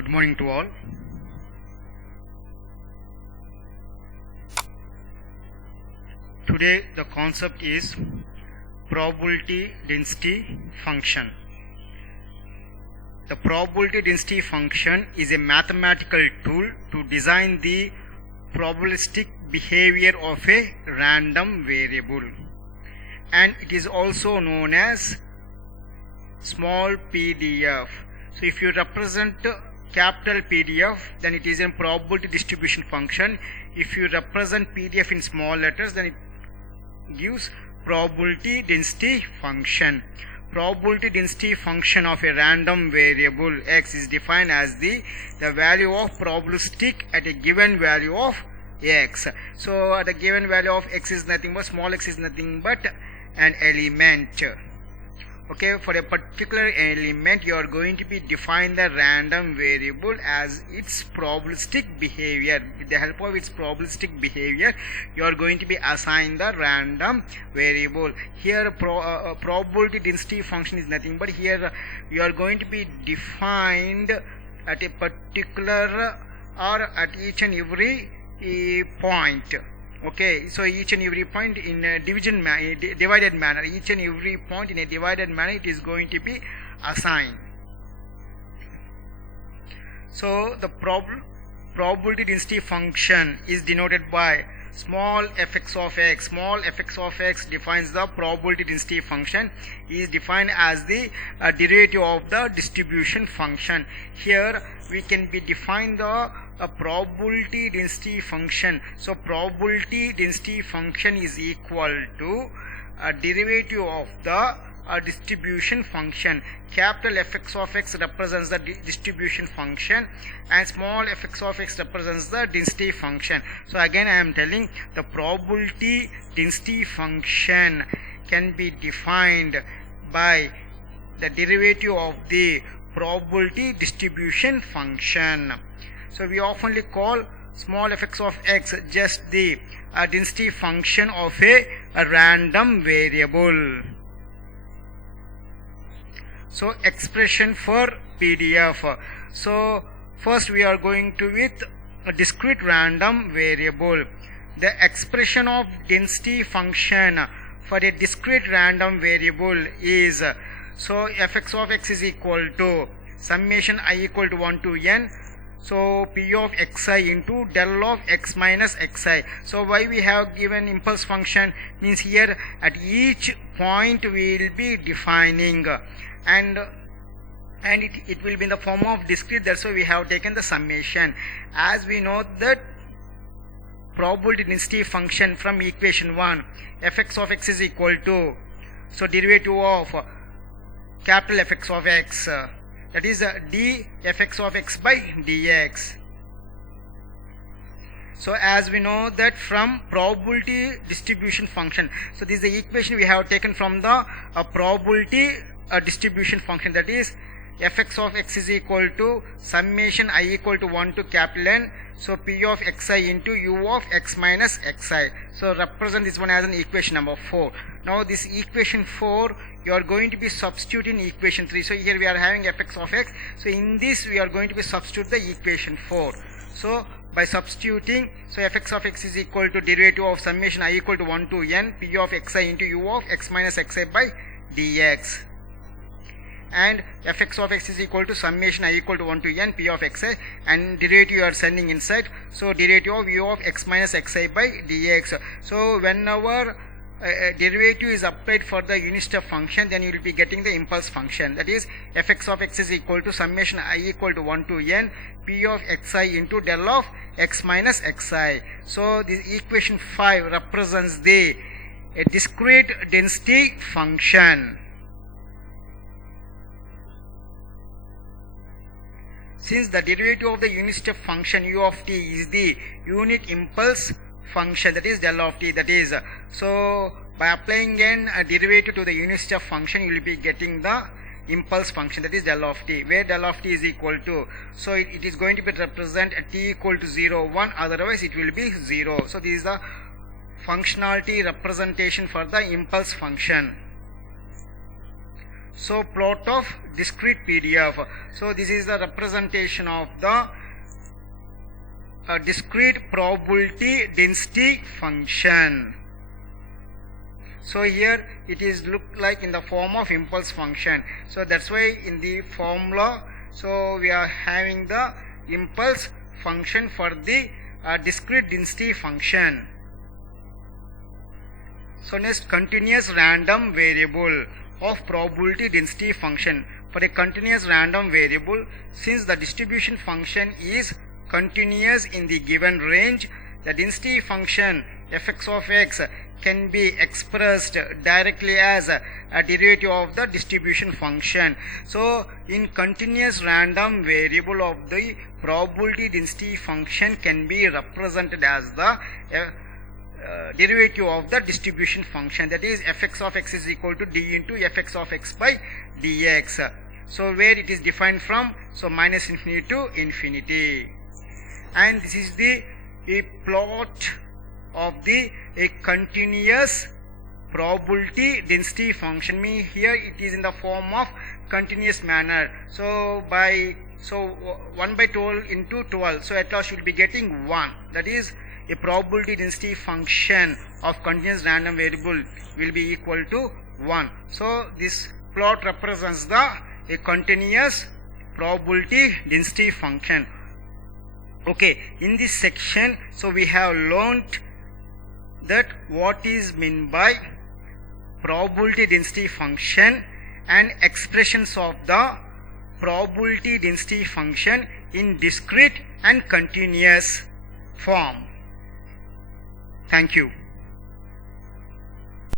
Good morning to all. Today the concept is probability density function. The probability density function is a mathematical tool to design the probabilistic behavior of a random variable, and it is also known as small PDF. So if you represent capital PDF, then it is a probability distribution function. If you represent PDF in small letters, then it gives probability density function. Probability density function of a random variable x is defined as the value of probabilistic at a given value of x. So at a given value of x is nothing but small x is nothing but an element. Okay, for a particular element you are going to be define the random variable as its probabilistic behavior. With the help of its probabilistic behavior you are going to be assign the random variable. Here probability density function is nothing but here you are going to be defined at a particular or at each and every point. Okay, so each and every point in a divided manner, each and every point in a divided manner it is going to be assigned. So the probability density function is denoted by small fx of x. Small fx of x defines the probability density function, is defined as the derivative of the distribution function. Here we can be define the probability density function. So probability density function is equal to a derivative of the distribution function. Capital fx of x represents the distribution function and small fx of x represents the density function. So again I am telling the probability density function can be defined by the derivative of the probability distribution function. So we oftenly call small fx of x just the density function of a random variable. So expression for PDF. So first we are going to with a discrete random variable. The expression of density function for a discrete random variable is, so fx of x is equal to summation I equal to 1 to n. So p of xi into del of x minus xi. So why we have given impulse function means here at each point we will be defining and it will be in the form of discrete. That's why we have taken the summation. As we know that probability density function from equation 1, fx of x is equal to, so derivative of capital fx of x, that is d fx of x by dx. So as we know that from probability distribution function, so this is the equation we have taken from the probability distribution function, that is fx of x is equal to summation I equal to 1 to capital N, so p of xi into u of x minus xi. So represent this one as an equation number 4. Now this equation 4 you are going to be substituting equation 3. So here we are having fx of x, so in this we are going to be substitute the equation 4. So by substituting, so fx of x is equal to derivative of summation I equal to 1 to n p of xi into u of x minus xi by dx, and fx of x is equal to summation I equal to 1 to n p of xi, and derivative you are sending inside, so derivative of u of x minus xi by dx. So whenever derivative is applied for the unit step function, then you will be getting the impulse function, that is fx of x is equal to summation I equal to 1 to n p of xi into del of x minus xi. So this equation 5 represents the discrete density function. Since the derivative of the unit step function u of t is the unit impulse function, that is del of t, that is, so by applying a derivative to the unit step function you will be getting the impulse function, that is del of t, where del of t is equal to, so it is going to be represent at t equal to 0 1, otherwise it will be 0. So this is the functionality representation for the impulse function. So plot of discrete PDF. So this is the representation of the discrete probability density function. So here it is look like in the form of impulse function. So that's why in the formula, so we are having the impulse function for the discrete density function. So next, continuous random variable of probability density function. For a continuous random variable, since the distribution function is continuous in the given range, the density function fx of x can be expressed directly as a derivative of the distribution function. So in continuous random variable of the probability density function can be represented as the derivative of the distribution function, that is fx of x is equal to d into fx of x by dx. So where it is defined from, so minus infinity to infinity, and this is the plot of the continuous probability density function. Mean here it is in the form of continuous manner. So 1 by 12 into 12, so at last you will be getting 1. That is a probability density function of continuous random variable will be equal to 1. So this plot represents the a continuous probability density function. Okay, in this section, so we have learnt that what is meant by probability density function and expressions of the probability density function in discrete and continuous form. Thank you.